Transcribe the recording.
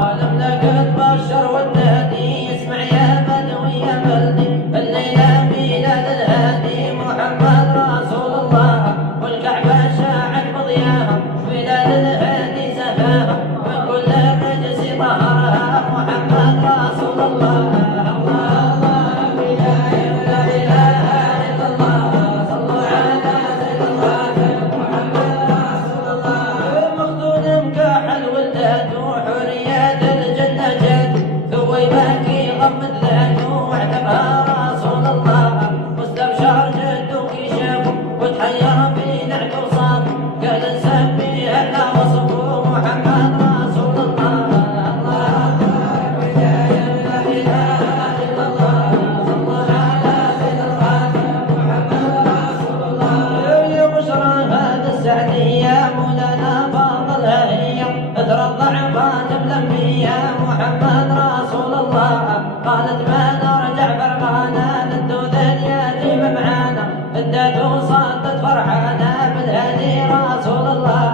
لم لقد بشر والنادي اسمع يا بدوي يا بلدي الليلة ميلاد الهادي محمد رسول الله والكعبة شاعت بضياها ميلاد الهادي زهاها من كل الرجس طهرها محمد رسول الله. غمد ذاته واعتبها رسول الله واستبشر جدك شافه وتحير في نعت وصاب قال نسمي هلا وصفه محمد رسول الله. الله لا اله الا الله صلى على سيد الخاتم محمد رسول الله. يا بشرى هذا السعدية مولانا فاضلها هي اثر الضعفات ملمية محمد رسول الله. قالت ما نرجع فرقانا ندوذ اليتيم معانا ادت وصدت فرحانا بالهدي رسول الله.